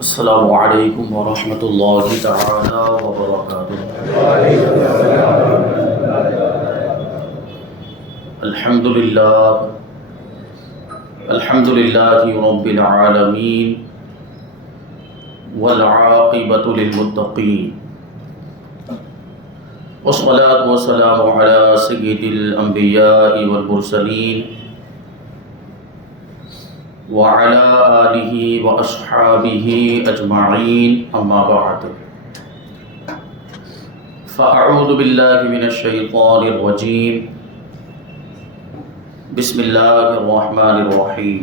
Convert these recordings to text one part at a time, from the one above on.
السلام علیکم ورحمۃ اللہ تعالی وبرکاتہ۔ الحمد للہ رب العالمین والعاقبۃ للمتقین، والصلاۃ والسلام علی سید الانبیاء والمرسلین وعلى آلہ واصحابہ اجمعین، اما بعد، فاعوذ باللہ من الشیطان الرجیم، بسم اللہ الرحمن الرحیم،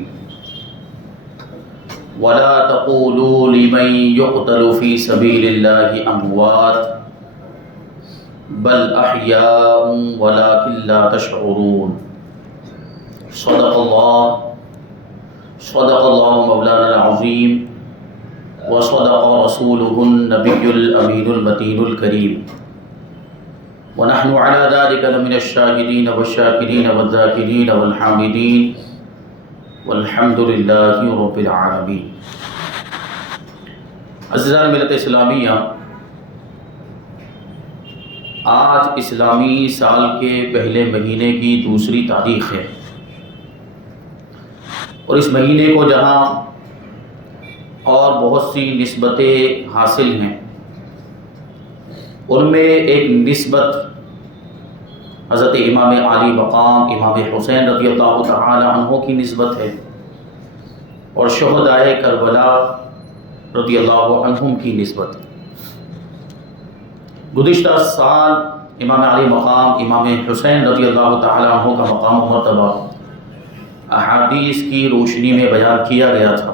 ولا تقولوا لمن يقتل في سبيل الله اموات بل احیاء ولكن لا تشعرون۔ صدق اللہ مولانا العظیم وصدق رسولہ النبی الامین المتین الکریم، ونحن على ذلك لمن الشاہدین والشاکرین والذاکرین والحامدین، والحمد للہ رب العالمین۔ عزیزان ملت اسلامیہ، آج اسلامی سال کے پہلے مہینے کی دوسری تاریخ ہے، اور اس مہینے کو جہاں اور بہت سی نسبتیں حاصل ہیں، ان میں ایک نسبت حضرت امام علی مقام امام حسین رضی اللہ تعالی عنہ کی نسبت ہے، اور شہدائے کربلا رضی اللہ عنہم کی نسبت ہے۔ گزشتہ سال امام علی مقام امام حسین رضی اللہ تعالی عنہ کا مقام و مرتبہ احادیث کی روشنی میں بیان کیا گیا تھا،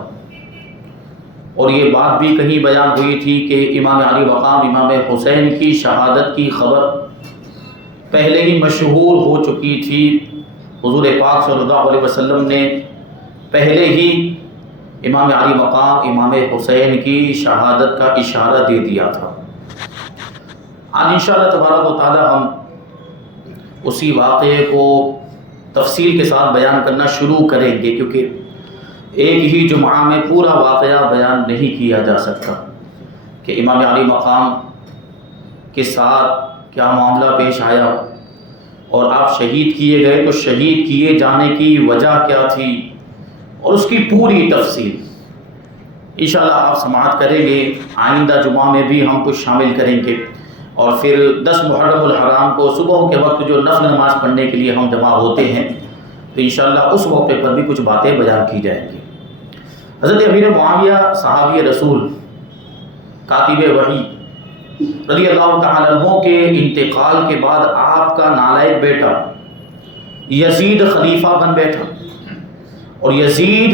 اور یہ بات بھی کہیں بیان ہوئی تھی کہ امام علی مقام امام حسین کی شہادت کی خبر پہلے ہی مشہور ہو چکی تھی۔ حضور پاک صلی اللہ علیہ وسلم نے پہلے ہی امام علی مقام امام حسین کی شہادت کا اشارہ دے دیا تھا۔ آج انشاءاللہ تبارک و تعالی ہم اسی واقعے کو تفصیل کے ساتھ بیان کرنا شروع کریں گے، کیونکہ ایک ہی جمعہ میں پورا واقعہ بیان نہیں کیا جا سکتا کہ امام علی مقام کے ساتھ کیا معاملہ پیش آیا، اور آپ شہید کیے گئے تو شہید کیے جانے کی وجہ کیا تھی، اور اس کی پوری تفصیل انشاءاللہ آپ سماعت کریں گے۔ آئندہ جمعہ میں بھی ہم کچھ شامل کریں گے، اور پھر 10 محرم الحرام کو صبح کے وقت جو نفل نماز پڑھنے کے لیے ہم جمع ہوتے ہیں، تو انشاءاللہ اس موقع پر بھی کچھ باتیں بیان کی جائیں گی۔ حضرت امیر معاویہ صحابی رسول کاتب وحی رضی اللہ تعالیٰ عنہ کے انتقال کے بعد آپ کا نالائق بیٹا یزید خلیفہ بن بیٹھا، اور یزید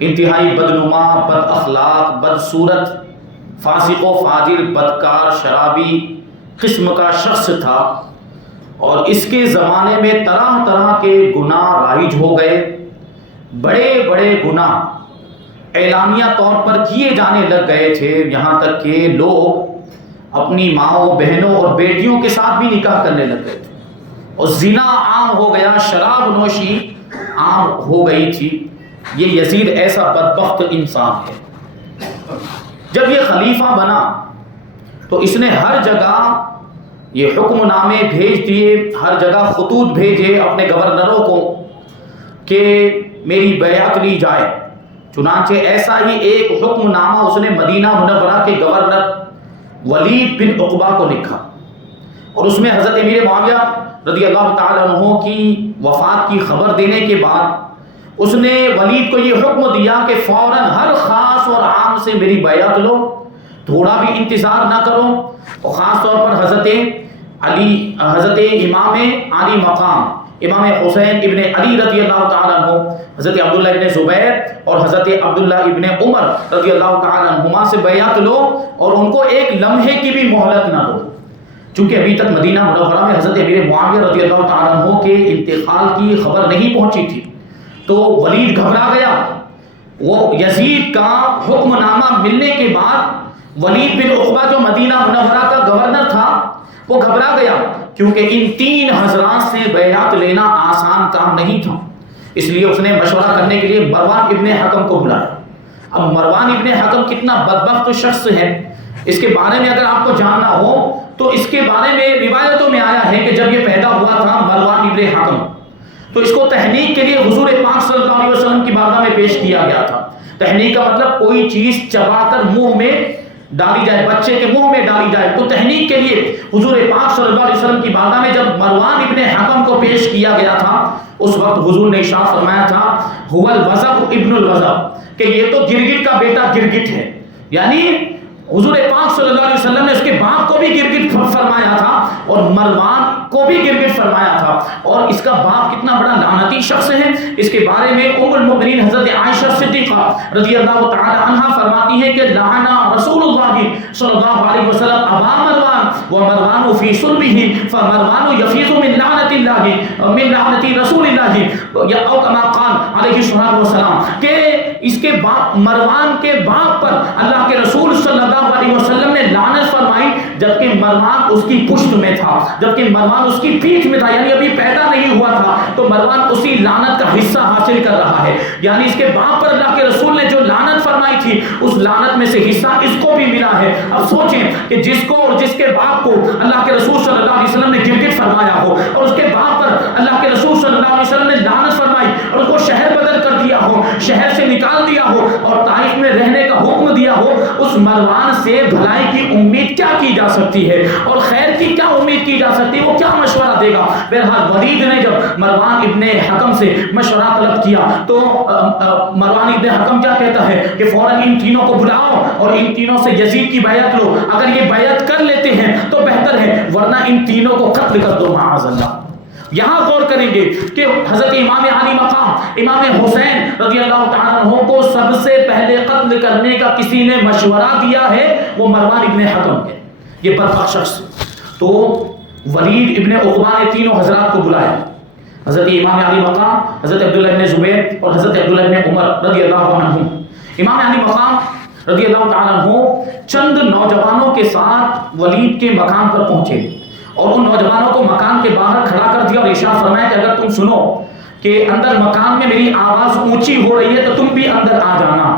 انتہائی بدنما، بد اخلاق، بدصورت، فاسق و فاجر، بدکار، شرابی قسم کا شخص تھا، اور اس کے زمانے میں طرح طرح کے گناہ رائج ہو گئے۔ بڑے بڑے گناہ اعلانیہ طور پر کیے جانے لگ گئے تھے، یہاں تک کہ لوگ اپنی ماؤں، بہنوں اور بیٹیوں کے ساتھ بھی نکاح کرنے لگ گئے تھے، اور زنا عام ہو گیا، شراب نوشی عام ہو گئی تھی۔ یہ یزید ایسا بدبخت انسان ہے۔ جب یہ خلیفہ بنا تو اس نے ہر جگہ یہ حکم نامے بھیج دیے، ہر جگہ خطوط بھیجے اپنے گورنروں کو کہ میری بیعت لی جائے۔ چنانچہ ایسا ہی ایک حکم نامہ اس نے مدینہ منورہ کے گورنر ولید بن عقبہ کو لکھا، اور اس میں حضرت امیر معاویہ رضی اللہ تعالیٰ عنہ کی وفات کی خبر دینے کے بعد اس نے ولید کو یہ حکم دیا کہ فوراً ہر خاص اور عام سے میری بیعت لو، تھوڑا بھی انتظار نہ کرو، اور خاص طور پر حضرت امام علی مقام امام حسین ابن علی رضی اللہ تعالیٰ عنہ، حضرت عبداللہ ابن زبیر اور حضرت عبداللہ ابن عمر رضی اللہ تعالیٰ عنہما سے بیعت لو، اور ان کو ایک لمحے کی بھی مہلت نہ دو، چونکہ ابھی تک مدینہ منورہ میں حضرت امیر معاویہ رضی اللہ تعالیٰ عنہ کے انتقال کی خبر نہیں پہنچی تھی۔ تو ولید گھبرا گیا۔ وہ یزید کا حکم نامہ ملنے کے بعد ولید بن عقبہ جو مدینہ منورہ کا گورنر تھا، وہ گھبرا گیا، کیونکہ ان 3 حضرات سے بیعت لینا آسان کام نہیں تھا۔ اس لیے اس نے مشورہ کرنے کے لیے مروان ابن حکم کو بلایا۔ اب مروان ابن حکم کتنا بدبخت شخص ہے، اس کے بارے میں اگر آپ کو جاننا ہو تو اس کے بارے میں روایتوں میں آیا ہے کہ جب یہ پیدا ہوا تھا مروان ابن حکم، تو اس کو تحنیک کے لیے حضور پاک صلی اللہ علیہ وسلم کی بارگاہ میں پیش کیا گیا تھا۔ تحنیک کا مطلب کوئی چیز چبا کر منہ میں ڈالی جائے، بچے کے منہ میں ڈالی جائے، تو تحنیک کے لیے حضور پاک صلی اللہ علیہ وسلم کی بارگاہ میں جب مروان ابن حکم کو پیش کیا گیا تھا، اس وقت حضور نے ارشاد فرمایا تھا هو الوزغ ابن الوزغ، کہ یہ تو گرگٹ کا بیٹا گرگٹ ہے، یعنی حضور پاک صلی اللہ علیہ وسلم نے اس کے باپ کو بھی گرگٹ فرمایا تھا اور مروان کو بھی گرگٹ فرمایا تھا، اور اس کا باپ کتنا بڑا لعنتی شخص ہے، اس کے بارے میں ام المؤمنین حضرت عائشہ صدیقہ رضی اللہ تعالی عنہا فرماتی ہے کہ لعن رسول اللہ صلی اللہ علیہ وسلم ابا مروان ومروان فی صلبہ فمروان یفیض من لعنت اللہ من لعنت رسول اللہ یا او کما قال علیہ الصلوۃ والسلام، کہ اس کے باپ مروان کے باپ پر اللہ کے رسول صلی اللہ علیہ وسلم نے لعنت فرمائی، جبکہ مروان اس کی پشت میں تھا، جبکہ مروان اس کی پیٹھ میں تھا، یعنی ابھی پیدا نہیں ہوا تھا، تو مروان اسی لعنت کا حصہ حاصل کر رہا ہے، یعنی اس کے باپ پر اللہ کے رسول نے جو لعنت فرمائی تھی اس لعنت میں سے حصہ اس کو بھی ملا ہے۔ اب سوچیں کہ جس کو اور جس کے باپ کو اللہ کے رسول صلی اللہ علیہ وسلم نے گرگٹ فرمایا ہو، اور اس کے باپ پر اللہ کے رسول صلی اللہ علیہ وسلم نے لعنت فرمائی اور اس کو شہر بدل کر دیا ہو، شہر سے نکال دیا ہو اور طائف میں رہنے کا حکم دیا ہو، اس مروان سے بھلائی کی امید کیا کی جا سکتی ہے اور خیر کی کیا امید کی جا سکتی ہے؟ وہ کیا مشورہ دے گا؟ بہرحال ولید نے جب مروان ابن حکم سے مشورہ طلب کیا تو مروان ابن حکم کیا کہتا ہے کہ فوراً ان تینوں کو بلاؤ اور ان تینوں سے یزید کی بیعت لو، اگر یہ بیعت کر لیتے ہیں تو بہتر ہے، ورنہ ان تینوں کو قتل کر دو معاذ اللہ۔ یہاں غور کریں گے کہ حضرت امام علی مقام امام حسین رضی اللہ تعالیٰ عنہ کو سب سے پہلے قتل کرنے کا کسی نے مشورہ دیا ہے، وہ مروان ابن حکم ہے، یہ بدبخت شخص۔ تو ولید ابن عقبہ نے تینوں حضرات کو بلایا، حضرت امام علی مقام، حضرت عبداللہ ابن زبیر اور حضرت عبداللہ ابن عمر رضی اللہ عنہم۔ امام علی مقام رضی اللہ تعالیٰ عنہ چند نوجوانوں کے ساتھ ولید کے مکان پر پہنچے اور ان نوجوانوں کو مکان کے باہر کھڑا کر دیا اور ارشاد فرمایا کہ اگر تم سنو کہ اندر مکان میں میری آواز اونچی ہو رہی ہے تو تم بھی اندر آ جانا،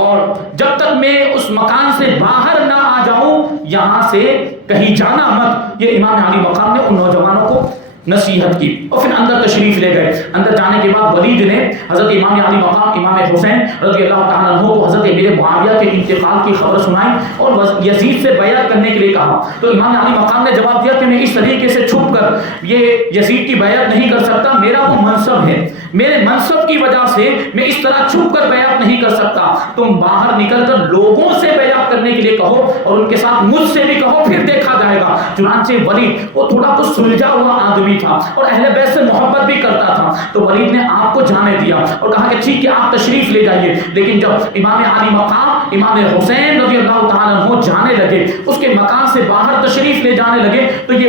اور جب تک میں اس مکان سے باہر نہ آ جاؤں یہاں سے کہیں جانا مت۔ یہ امام علی مقام نے ان نوجوانوں کو نصیحت کی اور پھر اندر تشریف لے گئے۔ اندر جانے کے بعد ولید نے حضرت امام علی مقام امام حسین رضی اللہ تعالیٰ عنہ کو حضرت امیر معاویہ کے انتقال کی خبر سنائی اور یزید سے بیعت کرنے کے لیے کہا، تو امام علی مقام نے جواب دیا کہ میں اس طریقے سے چھپ کر یہ یزید کی بیعت نہیں کر سکتا، میرا وہ منصب ہے، میرے منصب کی وجہ سے میں اس طرح چھپ کر بیعت نہیں کر سکتا، تم باہر نکل کر لوگوں سے بیعت کرنے کے لیے کہو اور ان کے ساتھ مجھ سے بھی کہو، پھر دیکھا جائے گا۔ چنانچہ ولید وہ تھوڑا کچھ سلجھا ہوا آدمی تھا اور اہل بیت سے محبت بھی کرتا تھا، تو ولید نے آپ کو جانے دیا اور کہا کہ ٹھیک ہے آپ تشریف لے جائیے۔ لیکن جب امام علی مقام امام حسین رضی اللہ تعالیٰ عنہ جانے لگے، اس کے مکان سے باہر تشریف لے جانے لگے، تو یہ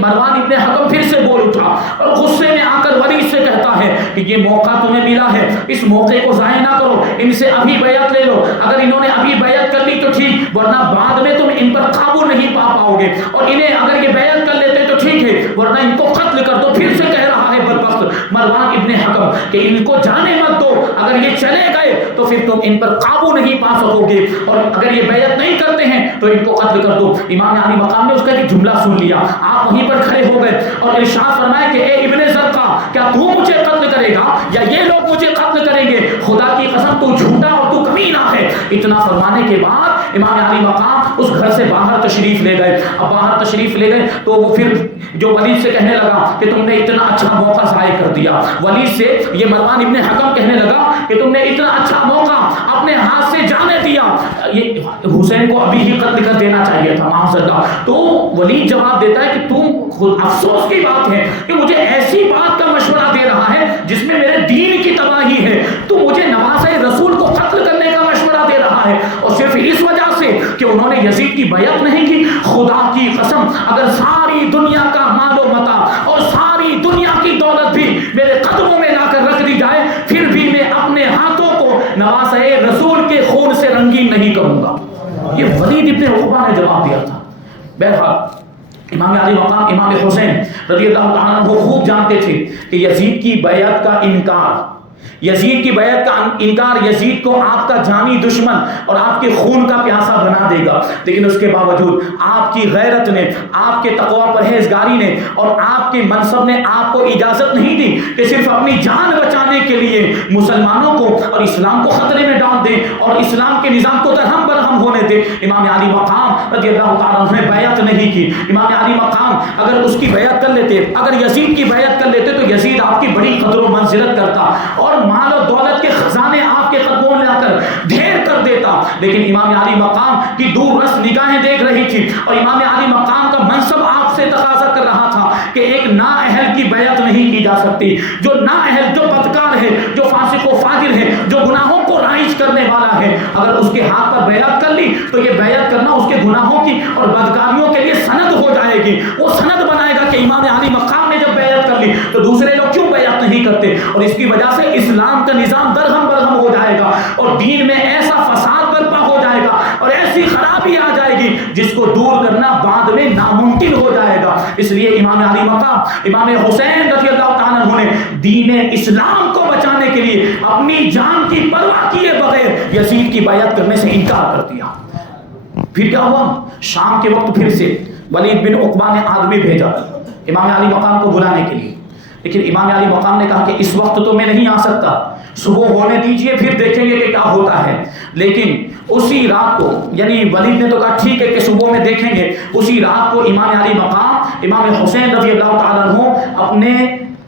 مروان ابن حکم پھر سے بول اٹھا اور غصے میں آ کر ولید سے کہتا ہے کہ یہ موقع تمہیں ملا ہے، اس موقع کو ضائع نہ کرو، ان سے ابھی بیعت لے لو، اگر انہوں نے ابھی بیعت کر لی تو ٹھیک، ورنہ بعد میں تم ان پر قابو نہیں پا پاؤ گے، اور انہیں اگر یہ بیعت کر لیتے تو ٹھیک ہے، ورنہ ان کو قتل کر دو۔ پھر سے کہہ رہا ہے بدبخت مروان ابن حکم کہ ان کو جانے مت دو، اگر یہ چلے گئے تو پھر تم ان پر قابو نہیں پا سکو گے، اور اگر یہ بیعت نہیں کرتے ہیں تو ان کو قتل کر دو۔ امام علی مقام نے اس کا ایک جملہ سن لیا، آپ وہیں پر کھڑے ہو گئے اور ارشاد فرمایا کہ اے ابن زرقہ، کیا تو مجھے قتل کرے گا یا یہ لوگ مجھے قتل کریں گے؟ خدا کی قسم تو جھوٹا اور تو کمینہ ہے۔ اتنا فرمانے کے بعد امام علی مقام اس گھر سے باہر تشریف لے گئے۔ اب باہر تشریف لے گئے تو وہ پھر جو ولید سے کہنے لگا کہ تم نے اتنا اچھا موقع ضائع کر دیا، ولید سے یہ مروان ابن حکم کہنے لگا کہ تم نے اتنا اچھا موقع اپنے ہاتھ سے جانے دیا، یہ حسین کو ابھی ہی قتل کر دینا چاہیے تھا معاذ اللہ۔ تو ولید جواب دیتا ہے کہ تم خود افسوس کی بات ہے کہ مجھے ایسی بات کا مشورہ دے رہا ہے جس میں میرے دین کی تباہی ہے، تو مجھے نواسۂ رسول کو قتل کرنے کا مشورہ دے رہا ہے، اور صرف اس وجہ سے کہ انہوں نے یزید کی بیعت نہیں کی۔ خدا کی قسم اگر ساری دنیا کا مال و متاع اور ساری دنیا کی دولت بھی میرے قدموں میں لا کر رکھ دی جائے، پھر بھی میں اپنے ہاتھوں کو نواسۂ رسول کے خون سے رنگین نہیں کروں گا۔ یہ ولید ابن عقبہ نے جواب دیا تھا۔ بہرحال امام علی مقام امام حسین رضی اللہ عنہ وہ خوب جانتے تھے کہ یزید کی بیعت کا انکار، یزید کی بیعت کا انکار یزید کو آپ کا جانی دشمن اور آپ کے خون کا پیاسا بنا دے گا، لیکن اس کے باوجود آپ کی غیرت نے، آپ کے تقوی پرہیزگاری نے اور آپ کے منصب نے آپ کو اجازت نہیں دی کہ صرف اپنی جان بچانے کے لیے مسلمانوں کو اور اسلام کو خطرے میں ڈال دیں اور اسلام کے نظام کو درہم برہم ہونے دیں۔ امام علی مقام رضی اللہ تعالیٰ عنہ نے بیعت نہیں کی۔ امام علی مقام اگر اس کی بیعت کر لیتے، اگر یزید کی بیعت کر لیتے تو یزید آپ کی بڑی قدر و منزلت کرتا اور مال و دولت کے خزانے آپ کے قدموں میں لا کر ڈھیر کر دیتا، لیکن امام علی مقام کی دور رس نگاہیں دیکھ رہی تھی اور امام علی مقام کا منصب آپ سے تقاضا کر رہا تھا کہ ایک نااہل کی بیعت نہیں کی جا سکتی۔ جو نااہل، جو بدکار ہے، جو فاسق و فاجر ہے، جو گناہوں کو رائج کرنے والا ہے، اگر اس کے ہاتھ پر بیعت کر لی تو یہ بیعت کرنا اس کے گناہوں کی اور بدکاریوں کے لیے سند ہو جائے گی۔ وہ سند بنائے گا کہ امام علی مقام نے جب بیعت کر لی تو دوسرے لوگ کیوں بیعت نہیں کرتے، اور اس کی وجہ سے اسلام کا نظام درہم برہم ہو جائے گا اور دین میں ایسا فساد برپا ہو جائے گا اور ایسی خرابی آ جائے گی جس کو دور کرنا بعد میں ناممکن ہو جائے گا۔ اس لیے امام علی مقام، امام حسین رضی اللہ تعالیٰ عنہ نے دین اسلام کو بچانے کے لیے اپنی جان کی پرواہ کیے بغیر یزید کی بیعت کرنے سے انکار کر دیا۔ پھر کیا ہوا؟ شام کے وقت پھر سے ولید بن عقبہ نے آدمی بھیجا امام علی مقام کو بلانے کے لیے، لیکن امام علی مقام نے کہا کہ اس وقت تو میں نہیں آ سکتا، صبح ہونے دیجئے پھر دیکھیں گے کہ کیا ہوتا ہے۔ لیکن اسی رات کو، یعنی ولید نے تو کہا ٹھیک ہے کہ صبح میں دیکھیں گے، اسی رات کو امام علی مقام امام حسین رضی اللہ تعالیٰ عنہ اپنے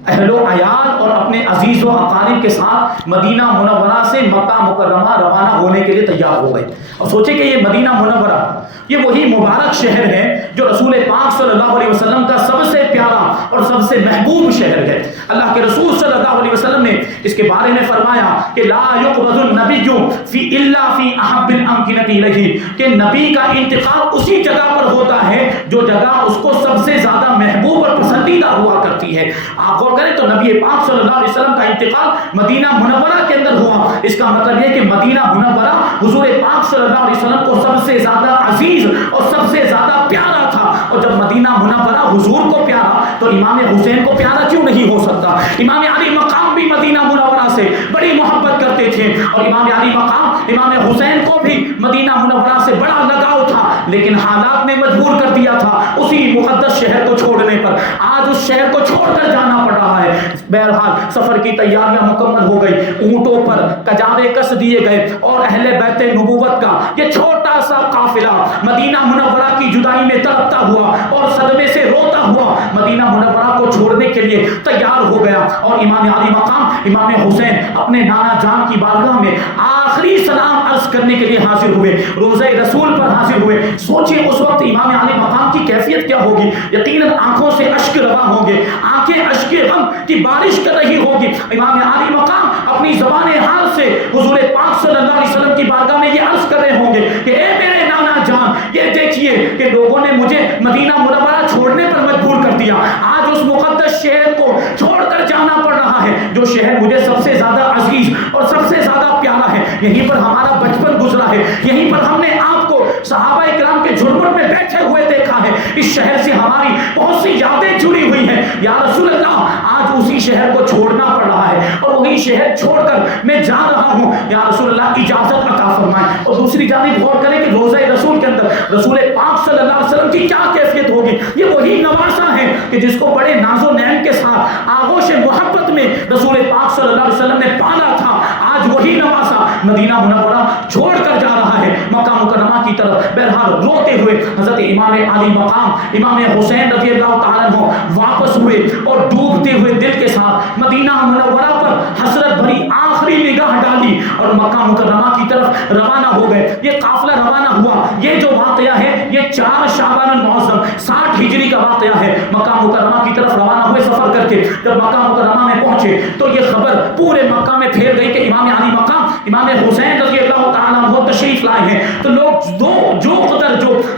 اہل و عیال اور اپنے عزیز و اقارب کے ساتھ مدینہ منورہ سے مکہ مکرمہ روانہ ہونے کے لیے تیار ہو گئے۔ اور سوچے کہ یہ مدینہ منورہ یہ وہی مبارک شہر ہے جو رسول پاک صلی اللہ علیہ وسلم کا سب سے پیارا اور سب سے محبوب شہر ہے۔ اللہ کے رسول صلی اللہ علیہ وسلم نے اس کے بارے میں فرمایا کہ لا يقبض النبی فی الا فی احب الامکنۃ الیہ، کہ نبی کا انتقال اسی جگہ پر ہوتا ہے جو جگہ اس کو سب سے زیادہ محبوب اور پسندیدہ ہوا کرتی ہے۔ آپ غور کریں تو نبی پاک صلی اللہ علیہ وسلم کا انتقال مدینہ منورہ کے اندر ہوا، اس کا مطلب یہ کہ مدینہ منورہ حضور پاک صلی اللہ علیہ وسلم کو سب سے زیادہ عزیز اور سب سے زیادہ پیارا تھا، اور جب مدینہ منورہ حضور کو پیارا تو امام حسین کو پیارا کیوں نہیں ہو سکتا؟ امام علی مقام بھی مدینہ منورہ سے بڑی محبت کرتے تھے اور امام علی مقام امام حسین کو بھی مدینہ منورہ سے بڑا لگاؤ تھا، لیکن حالات نے مجبور کر دیا تھا اسی مقدس شہر کو چھوڑنے پر۔ آج اس شہر کو چھوڑ کر جانا پڑ رہا ہے۔ بہرحال سفر کی تیاریاں مکمل ہو گئی، اونٹوں پر کجاوے کس دیے گئے اور اہل بیت نبوت کا یہ چھوٹا سا قافلہ مدینہ منورہ کی جدائی میں تڑپتا ہوا اور صدمے سے روتا ہوا مدینہ منورہ کو چھوڑنے کے لیے تیار ہو گیا، اور امام علی مقام امام حسین اپنے نانا جان کی بارگاہ میں آخری سلام عرض کرنے کے لیے حاضر ہوئے، روضہ رسول پر حاضر ہوئے۔ سوچیں اس وقت امام علی مقام کی کیفیت کیا ہوگی؟ یقیناً آنکھوں سے اشک رواں ہوں گے، آنکھیں اشک غم کی بارش کر رہی ہوگی۔ امام علی مقام اپنی زبان حال سے حضور پاک صلی اللہ علیہ وسلم کی بارگاہ میں یہ عرض کر رہے ہوں گے کہ اے میرے نانا جان، یہ دیکھیے کہ لوگوں نے مجھے مدینہ منورہ چھوڑنے پر مجبور کر دیا، آج اس مقدس شہر کو چھوڑ کر جانا پڑ رہا ہے جو شہر مجھے سب سے زیادہ عزیز اور سب سے زیادہ پیارا ہے، یہیں پر ہمارا بچپن گزرا ہے، یہیں پر ہم نے آپ کو صحابہ اکرام کے جھرمٹ میں بیٹھے ہوئے دیکھا ہے، اس شہر سے ہماری بہت سی یادیں جڑی ہوئی ہیں۔ یا رسول اللہ، آج اسی شہر کو چھوڑنا پڑ رہا ہے اور وہی شہر چھوڑ کر میں جا رہا ہوں، یا رسول اللہ اجازت عطا فرمائیں۔ اور دوسری جانب غور کریں کہ روضہ رسول کے اندر رسول پاک صلی اللہ علیہ وسلم کی کیا کیفیت ہوگی۔ یہ وہی نواسا ہے کہ جس کو بڑے ناز و نعم کے ساتھ آغوش محبت میں رسول پاک صلی اللہ علیہ وسلم نے پالا تھا، آج وہی نواسا مدینہ منورہ چھوڑ کر جا رہا ہے مکہ مکرمہ کی طرف۔ بہرحال روتے ہوئے حضرت امام علی مقام امام حسین رضی اللہ تعالیٰ عنہ واپس ہوئے اور ڈوبتے ہوئے دل کے ساتھ مدینہ منورہ پر حسرت بھری آخری نگاہ ڈالی اور مکہ مکرمہ کی طرف روانہ ہو گئے۔ یہ قافلہ روانہ ہوا، یہ جو واقعہ ہے یہ 4 شعبان المعظم 60 ہجری کا واقعہ ہے۔ مکہ مکرمہ کی طرف روانہ ہوئے سفر کر کے، جب مکہ مکرمہ میں پہنچے تو یہ خبر پورے مکہ میں پھیل گئی کہ امام علی مقام امام حسین رضی اللہ تعالیٰ عنہ تشریف لائے ہیں۔ تو لوگ جو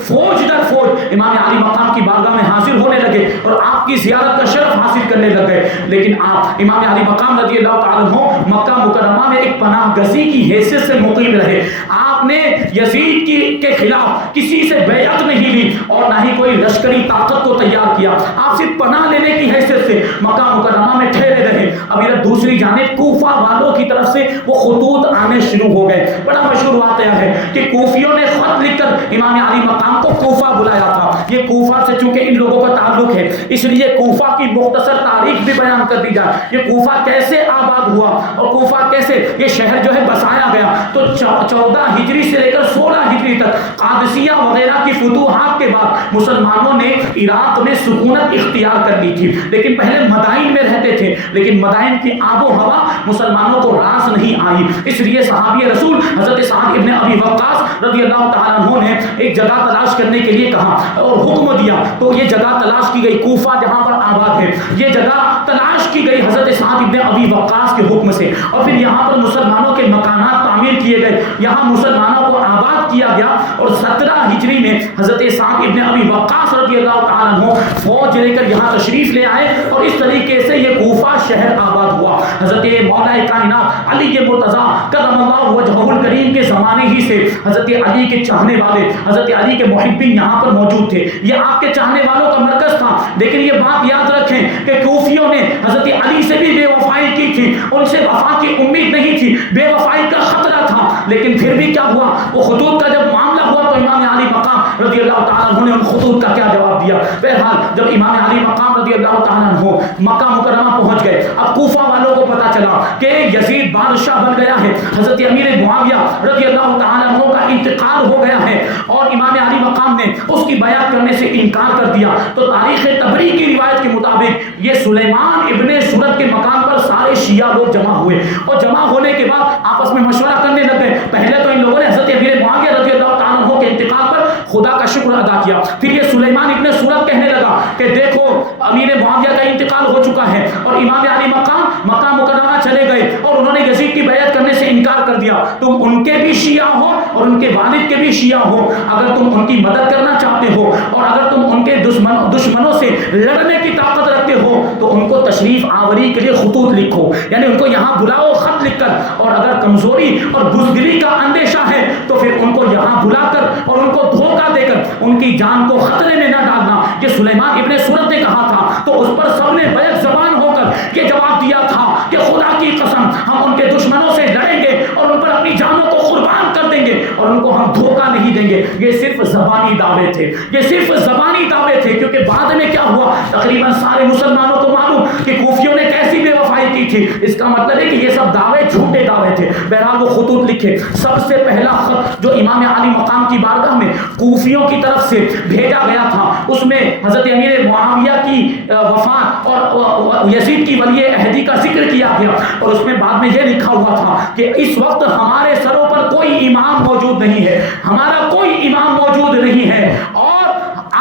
فوج در فوج امام علی مقام کی بارگاہ میں حاضر ہونے لگے اور آپ کی زیارت کا شرف حاصل کرنے لگ گئے، لیکن آپ امام علی مقام رضی اللہ تعالیٰ عنہ مکہ مکرمہ میں ایک پناہ گزی کی حیثیت سے مقیم رہے۔ آپ نے یزید کے خلاف کسی سے بیعت نہیں لی اور نہ ہی کوئی لشکری طاقت کو تیار کیا. آپ صرف پناہ لینے کی حیثیت سے مکہ مکرمہ میں ٹھہرے رہے. اب ادھر دوسری جانب کوفہ والوں کی طرف سے وہ خطوط آنے شروع ہو گئے. بڑا مشہور واقعہ ہے کہ کوفیوں نے خط لکھ کر امام علی مقام کو کوفہ بلایا تھا. یہ کوفہ سے چونکہ ان لوگوں کا تعلق ہے اس لیے کوفہ کی مختصر تاریخ بھی بیان کر دی جائے. یہ کوفہ کیسے آباد ہوا اور کوفہ کیسے یہ شہر جو ہے بسایا گیا. تو 14 ہجری سے لے کر 16 ہجری تک قادسیہ وغیرہ کی فتوحات کے بعد مسلمانوں نے عراق میں سکونت اختیار کر لی تھی. لیکن پہلے مدائن میں رہتے تھے لیکن مدائن کی آب و ہوا مسلمانوں کو راس نہیں آئی. اس لیے صحابی رسول حضرت سعد ابن ابی وقاص رضی اللہ تعالیٰ عنہ نے ایک جگہ تلاش کرنے کے لیے کہا اور حکم دیا. تو یہ جگہ تلاش کی گئی کوفہ جہاں پر آباد ہے. یہ جگہ تلاش کی گئی حضرت سعد ابن ابی وقاص کے حکم سے اور پھر یہاں پر مسلمانوں کے مکانات تعمیر کیے گئے. یہاں مسلمانوں کو آباد کیا گیا اور 17 ہجری میں حضرت سعد ابن ابی وقاص رضی اللہ تعالیٰ عنہ فوج لے کر یہاں تشریف لے آئے اور اس طریقے سے یہ کوفہ شہر آباد ہوا. حضرت مولا کائنات علی مرتضیٰ کرم اللہ وجہہ الکریم کے زمانے ہی سے حضرت علی کے چاہنے والے حضرت علی کے محبین یہاں پر موجود تھے. یہ آپ کے چاہنے والوں کا مرکز تھا. لیکن یہ بات یاد رکھیں کہ کوفیوں نے حضرت علی سے بھی بے وفائی کی تھی. ان سے وفا کی امید نہیں تھی, بے وفائی کا خطرہ تھا. لیکن پھر بھی کیا ہوا, وہ خطوط کا جب معاملہ ہوا تو امام علی مقام رضی اللہ تعالیٰ عنہ نے ان خطوط کا کیا جواب دیا. بہرحال جب امام علی مقام رضی اللہ تعالیٰ عنہ مکہ مکرمہ پہنچ گئے, اب کوفہ والوں کو پتا چلا کہ یزید بادشاہ بن گیا ہے, حضرت امیر معاویہ رضی اللہ تعالیٰ عنہ کا انتقال ہو گیا ہے اور امام علی مقام نے اس کی بیعت کرنے سے انکار کر دیا. تو تاریخ تبری کی روایت کے مطابق یہ سلیمان ابن سورت کے مقام پر سارے شیعہ لوگ جمع ہوئے اور جمع ہونے کے بعد آپس میں مشورہ کرنے لگے. پہلے تو ان لوگوں نے حضرت امیر معاویہ رضی اللہ تعالیٰ عنہ کے انتقال پر خدا کا شکر ادا کیا. پھر یہ سلیمان ابن سورت کہنے لگا کہ دیکھو امیر معاویہ کا انتقال ہو چکا ہے اور امام علی مقام مکہ مکرمہ چلے گئے اور انہوں نے یزید کی بیعت کرنے سے انکار کر دیا. تم ان کے بھی شیعہ ہو اور ان کے والد کے بھی شیعہ ہو. اگر تم ان کی مدد کرنا چاہتے ہو اور اگر تم ان کے دشمنوں سے لڑنے کی طاقت رکھتے ہو تو ان کو تشریف آوری کے لیے خطوط لکھو, یعنی ان کو یہاں بلاؤ خط لکھ کر. اور اگر کمزوری اور بزدلی کا اندیشہ ہے تو پھر ان کو یہاں بلا کر اور ان کو دھوکہ دے کر ان کی جان کو خطرے میں نہ ڈالنا. یہ سلیمان ابن سورت نے کہا تھا تو اس پر سب نے بیک زبان ہو کر یہ جواب دیا تھا کہ خدا کی قسم ہم ان کے دشمنوں سے لڑیں گے اور ان پر اپنی جانوں کو قربان کر دیں گے اور ان کو ہم دھوکہ نہیں دیں گے. یہ صرف زبانی دعوے تھے, یہ صرف زبانی دعوے تھے, کیونکہ بعد میں کیا ہوا تقریباً سارے مسلمانوں کو معلوم کہ کوفیوں نے کیسی بے وفائی کی تھی. اس کا مطلب ہے کہ یہ سب دعوے جھوٹے دعوے تھے. بہرحال وہ خطوط لکھے. سب سے پہلا خط جو امام علی مقام کی بارگاہ میں کوفیوں کی طرف سے بھیجا گیا تھا اس میں حضرت امیر معاویہ کی وفات اور یزید کی ولی عہدی کا ذکر کیا گیا اور اس میں بعد میں یہ لکھا ہوا تھا کہ اس وقت ہمارے سروں پر کوئی امام موجود نہیں ہے, ہمارا کوئی امام موجود نہیں ہے اور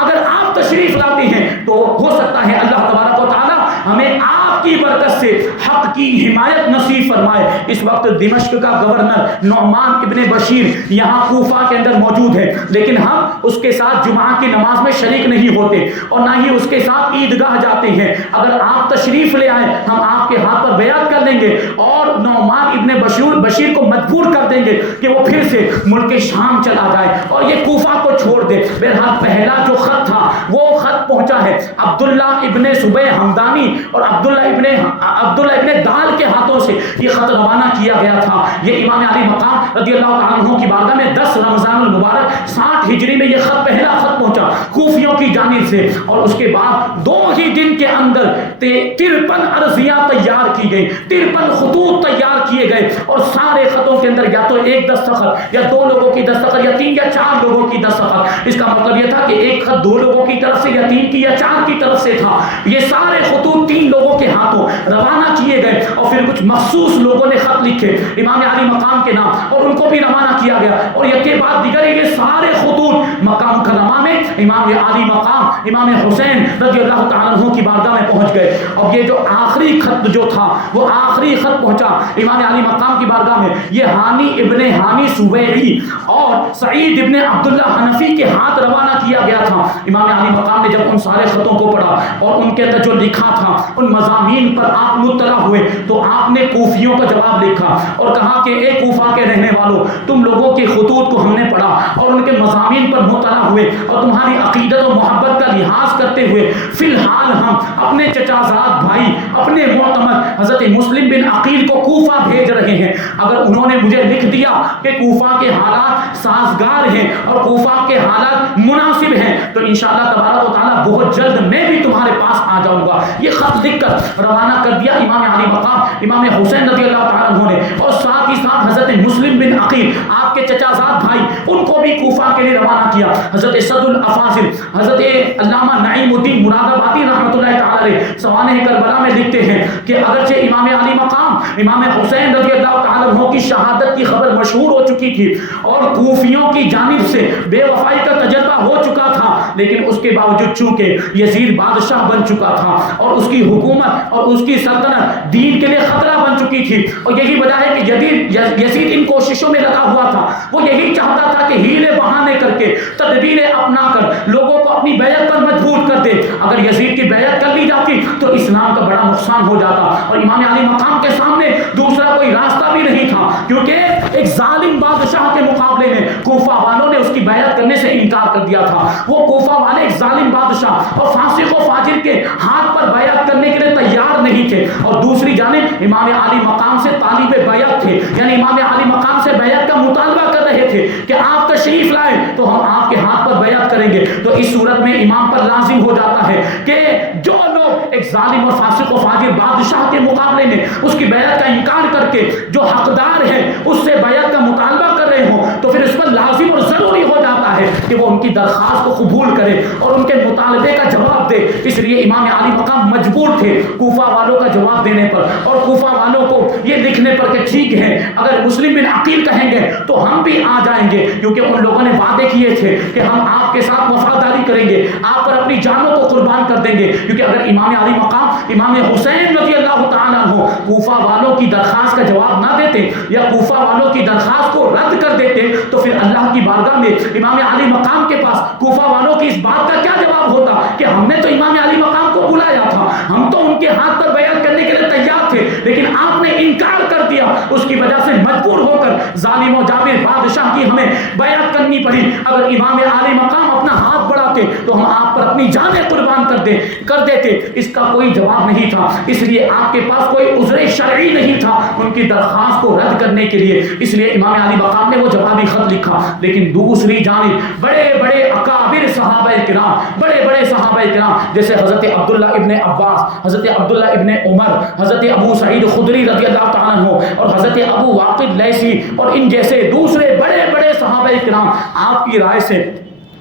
اگر آپ تشریف لاتے ہیں تو ہو سکتا ہے اللہ تبارک و تعالی ہمیں آپ کی برکت سے حق کی حمایت نصیب فرمائے. اس وقت دمشق کا گورنر نعمان ابن بشیر یہاں کوفہ کے اندر موجود ہے لیکن ہم اس کے ساتھ جمعہ کی نماز میں شریک نہیں ہوتے اور نہ ہی اس کے ساتھ عیدگاہ جاتے ہیں. اگر آپ تشریف لے آئیں ہم آپ کے ہاتھ پر بیعت کر لیں گے اور نعمان ابن بشیر کو مجبور کر دیں گے کہ وہ پھر سے ملک شام چلا جائے اور یہ کوفہ کو چھوڑ دے. بہرحال پہلا جو خط تھا وہ خط پہنچا ہے عبداللہ ابن صبح حمدانی اور عبداللہ ابن دال کے ہاتھوں سے یہ خط روانہ کیا گیا تھا. یہ امام علی مقام رضی اللہ تعالیٰ عنہ کی بارگاہ میں 10 رمضان المبارک 60 ہجری میں یہ خط پہلا خط پہنچا کوفیوں کی جانب سے اور اس کے بعد 2 ہی دن کے اندر 53 عرضیاں تیار کی گئی, 53 خطوط تیار کیے گئے اور سارے خطوں کے اندر یا تو ایک دستخط یا 2 لوگوں کی دستخط یا 3 یا 4 لوگوں کی دستخط. اس کا مطلب یہ تھا کہ ایک خط 2 لوگوں کی طرف سے یا 3 کی یا 4 کی طرف سے تھا. یہ سارے خطوط 3 لوگوں کے ہاتھوں روانہ کیے گئے اور پھر کچھ مخصوص لوگوں نے خط لکھے امام علی مقام کے نام اور ان کو بھی روانہ کیا گیا اور یک کے بعد دیگر یہ سارے خطوط مکہ مکرمہ میں امام علی مقام امام حسین رضی اللہ تعالیٰ عنہ کی بارگاہ میں پہنچ گئے. اور یہ جو آخری خط جو تھا وہ آخری خط پہنچا امام علی مقام کی بارگاہ میں یہ ہانی ابن ہانی سویعی اور سعید ابن عبداللہ حنفی کے ہاتھ روانہ کیا گیا تھا. امام علی مقام نے جب ان سارے خطوں کو پڑھا اور ان کے اندر جو لکھا تھا ان مضامین پر آپ مطلع ہوئے تو آپ نے کوفیوں کا جواب لکھا اور کہا کہ اے کوفہ کے رہنے والوں تم لوگوں کے خطوط کو ہم نے پڑھا کے مضامین پر مطلع ہوئے اور تمہاری عقیدت و محبت کا لحاظ کرتے ہوئے فی الحال ہم اپنے چچا زاد بھائی اپنے معتمد حضرت مسلم بن عقیل کو کوفہ بھیج رہے ہیں. اگر انہوں نے مجھے لکھ دیا کہ کوفہ کے حالات سازگار ہیں اور کوفہ کے حالات مناسب ہیں تو انشاءاللہ تبارک و تعالیٰ بہت جلد میں بھی تمہارے پاس آ جاؤں گا. یہ خط لکھ کر روانہ کر دیا امام علی مقام امام حسین رضی اللہ تعالیٰ عنہ نے, اور ساتھ ہی ساتھ حضرت مسلم بن عقیل آپ کے چچا زاد بھائی ان کو بھی کوفہ کے لیے روانہ کیا. حضرت صد الافاضل حضرت علامہ نعیم الدین مراد آبادی رحمۃ اللہ تعالی علیہ سوانح کربلا میں لکھتے ہیں کہ اگرچہ امام علی مقام امام حسین رضی اللہ تعالی عنہ کی شہادت کی خبر مشہور ہو چکی تھی اور کوفیوں کی جانب سے بے وفائی کا تجربہ ہو چکا تھا, لیکن اس کے باوجود چونکہ یزید بادشاہ بن چکا تھا اور اس کی حکومت اور اس کی سلطنت دین کے لیے خطرہ بن چکی تھی, اور یہی وجہ ہے کہ یزید ان کوششوں میں لگا ہوا تھا. وہ یہی چاہتا تھا کہ ہیلے بہانے کر کے تدبیریں اپنا کر لوگوں کو اپنی بیعت پر مجبور کر دے. اگر یزید کی بیعت کر لی جاتی تو اسلام کا بڑا نقصان ہو جاتا, اور امام علی مقام کے سامنے دوسرا کوئی راستہ بھی نہیں تھا, کیونکہ ایک ظالم بادشاہ کے مقابلے میں کوفہ والوں نے اس کی بیعت کرنے سے انکار کر دیا تھا. وہ کوفہ والے ایک ظالم بادشاہ اور فاسق و فاجر کے ہاتھ پر بیعت کرنے کے لیے تیار نہیں تھے, اور دوسری جانب امام علی مقام سے طالب بیعت تھے, یعنی امام علی مقام سے بیعت کا مطالبہ کر رہے تھے کہ آپ تشریف لائیں تو ہم آپ کے ہاتھ پر بیعت کریں گے. تو اس صورت میں امام پر لازم ہو جاتا ہے کہ جو لوگ ایک ظالم اور فاسق و فاجر بادشاہ کے مقابلے میں اس کی بیعت کا انکار کر کے جو حقدار ہیں اس سے بیعت کا مطالبہ کر رہے ہوں تو پھر اس پر لازم اور ضروری ہو جاتا ہے کہ وہ ان کی درخواست کو قبول کرے اور ان کے مطالبے کا جواب دے. اس لیے امام علی مقام مجبور تھے کوفہ والوں کا جواب دینے پر اور کوفہ والوں کو یہ لکھنے پر کہ ٹھیک ہے اگر مسلم بن عقیل کہیں گے تو ہم بھی آ جائیں گے, کیونکہ ان لوگوں نے وعدے کیے تھے کہ ہم آپ کے ساتھ وفاداری کریں گے, آپ پر اپنی جانوں کو قربان کر دیں گے. کیونکہ اگر امام علی مقام امام حسین رضی اللہ تعالیٰ عنہ کوفہ والوں کی درخواست کا جواب نہ دیتے یا کوفہ والوں کی درخواست کو رد کر دیتے تو پھر اللہ کی بارگاہ میں امام علی مقام کے پاس کوفہ والوں کی اس بات کا کیا جواب ہوتا کہ ہم نے تو امام علی مقام کو بلایا تھا, ہم تو ان کے ہاتھ پر بیعت کرنے کے لیے تیار تھے, لیکن آپ نے انکار کر دیا. اس کی وجہ سے مجبور ہو کر ظالم و جابر بادشاہ کی ہمیں بیعت کرنی پڑی. اگر امام علی مقام اپنا ہاتھ بڑھاتے تو ہم آپ پر اپنی جانیں قربان کر دیتے. اس کا کوئی جواب نہیں تھا, اس لیے آپ کے پاس کوئی عذر شرعی نہیں تھا ان کی درخواست کو رد کرنے کے لیے. اس لیے امام علی مقام نے وہ جوابی خط لکھا. لیکن دوسری جانب بڑے بڑے اکابر صحابہ کرام, بڑے بڑے صحابہ کرام جیسے حضرت عبداللہ ابن عباس, حضرت عبداللہ ابن عمر, حضرت ابو سعید خدری رضی اللہ تعالیٰ عنہ اور حضرت ابو واقد لیثی اور ان جیسے دوسرے بڑے بڑے صحابہ کرام آپ کی رائے سے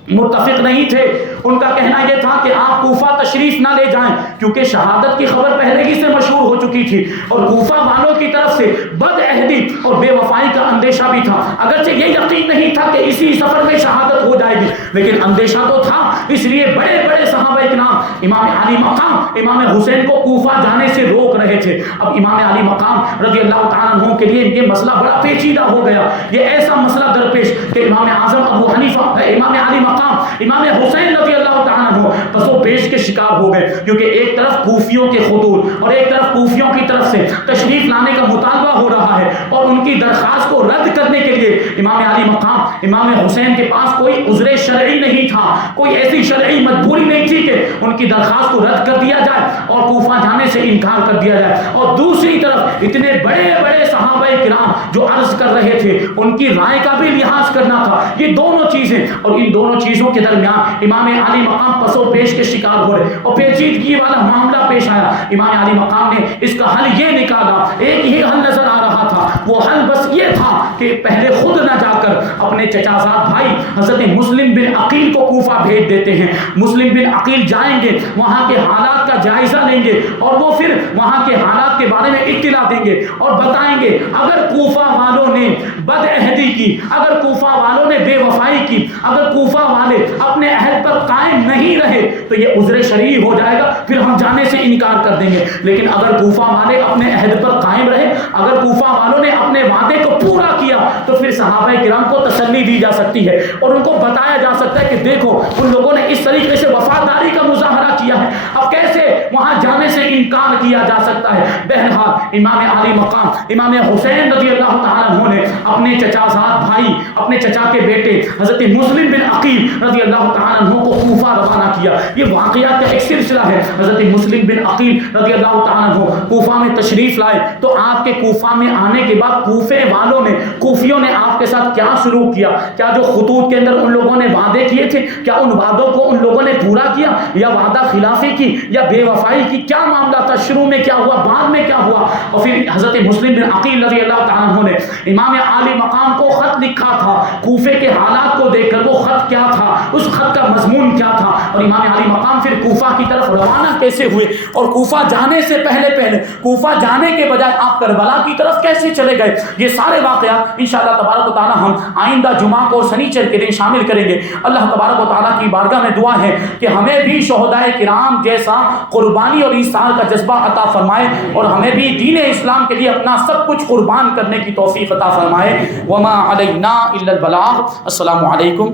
متفق نہیں تھے. ان کا کہنا یہ تھا کہ آپ کوفہ تشریف نہ لے جائیں کیونکہ شہادت کی خبر پہلے ہی سے مشہور ہو چکی تھی اور کوفہ والوں کی طرف سے بد عہدی اور بے وفائی کا اندیشہ بھی تھا. اگرچہ یہ یقین نہیں تھا کہ اسی سفر میں شہادت ہو جائے گی, لیکن اندیشہ تو تھا. اس لیے بڑے بڑے صحابہ کرام امام علی مقام امام حسین کو کوفہ جانے سے روک رہے تھے. اب امام علی مقام رضی اللہ تعالیٰ عنہ کے لیے یہ مسئلہ بڑا پیچیدہ ہو گیا. یہ ایسا مسئلہ درپیش کہ امام اعظم ابو حنیفہ امام علی مقام امام حسین رضی اللہ تعالیٰ عنہ پسو پیش کے شکار ہو گئے, کیونکہ ایک طرف کوفیوں کے خطوط اور ایک طرف کوفیوں کی طرف سے تشریف لانے کا مطالبہ ہو رہا ہے اور ان کی درخواست کو رد کرنے کے لیے امام علی مقام امام حسین کے پاس کوئی عذر شرعی نہیں تھا, کوئی ایسی شرعی مجبوری نہیں تھی کہ ان کی درخواست کو رد کر دیا جائے اور کوفہ جانے سے انکار کر دیا جائے. اور دوسری طرف اتنے بڑے بڑے صحابہ کرام جو عرض کر رہے تھے ان کی رائے کا بھی لحاظ کرنا تھا. یہ دونوں چیزیں اور ان دونوں چیزوں کے درمیان امام علی مقام پسو پیش کے شکار ہو رہے اور پیچیدگی والا معاملہ پیش آیا. امام علی مقام نے اس کا حل یہ نکالا, ایک ہی حل نظر آ رہا تھا. وہ حل بس یہ تھا کہ پہلے خود نہ جا کر اپنے چچا زاد بھائی حضرت مسلم بن عقیل کو کوفہ بھیج دیتے ہیں. مسلم بن عقیل جائیں گے, وہاں کے حالات کا جائزہ لیں گے اور وہ پھر وہاں کے حالات کے بارے میں اطلاع دیں گے اور بتائیں گے اگر کوفہ والوں نے بد عہدی کی, اگر کوفہ والوں نے بے وفائی کی, اگر کوفہ والے اپنے عہد پر قائم نہیں رہے تو یہ عذر شرعی ہو جائے گا, پھر ہم جانے سے انکار کر دیں گے. لیکن اگر کوفہ والے اپنے عہد پر قائم رہے, اگر کوفہ والوں نے اپنے وعدے کو پورا کیا تو پھر صحابہ کرام کو تسلی دی جا سکتی ہے اور ان کو بتایا جا سکتا ہے کہ دیکھو ان لوگوں نے اس طریقے سے وفاداری کا مظاہرہ کیا ہے. اب کیسے وہاں جانے سے انکار کیا جا سکتا ہے. بہرحال امام علی مقام امام حسین رضی اللہ تعالیٰ عنہ نے اپنے چچا زاد بھائی اپنے چچا کے بیٹے حضرت مسلم بن عقیل رضی اللہ تعالیٰ عنہ کو کوفہ روانہ کیا. یہ واقعات کا ایک سلسلہ ہے. حضرت مسلم بن عقیل رضی اللہ تعالیٰ عنہ کوفہ میں تشریف لائے تو آپ کے کوفہ میں آنے کے بعد کوفے والوں نے کوفیوں نے آپ کے ساتھ کیا سلوک کیا؟ کیا جو خطوط کے اندر ان لوگوں نے وعدے کیے تھے کیا ان وعدوں کو ان لوگوں نے پورا کیا یا وعدہ خلافی کی یا بے وفائی کی؟ کیا معاملہ تھا؟ شروع میں کیا ہوا، بعد میں کیا ہوا؟ اور پھر حضرت مسلم بن عقیل رضی اللہ تعالیٰ عنہ نے امام عالی مقام کو خط لکھا تھا. کوفے کے حالات کو دیکھ کر وہ خط کیا تھا، اس خط کا مضمون کیا تھا، اور امام عالی مقام پھر کوفہ کی طرف روانہ کیسے ہوئے، اور کوفہ جانے سے پہلے کوفہ جانے کے بجائے آپ کربلا کی طرف کیسے چلے گئے. یہ سارے واقعات انشاءاللہ تبارک و تعالی ہم آئندہ جمعہ کو اور سنیچر کے دن شامل کریں گے. اللہ تبارک و تعالیٰ کی بارگاہ میں دعا ہے کہ ہمیں بھی شہدائے کرام جیسا قربانی اور ایثار کا جذبہ عطا فرمائے، اور ہمیں بھی دین اسلام کے لیے اپنا سب کچھ قربان کرنے کی توفیق عطا فرمائے. وما علینا الا البلاغ. السلام علیکم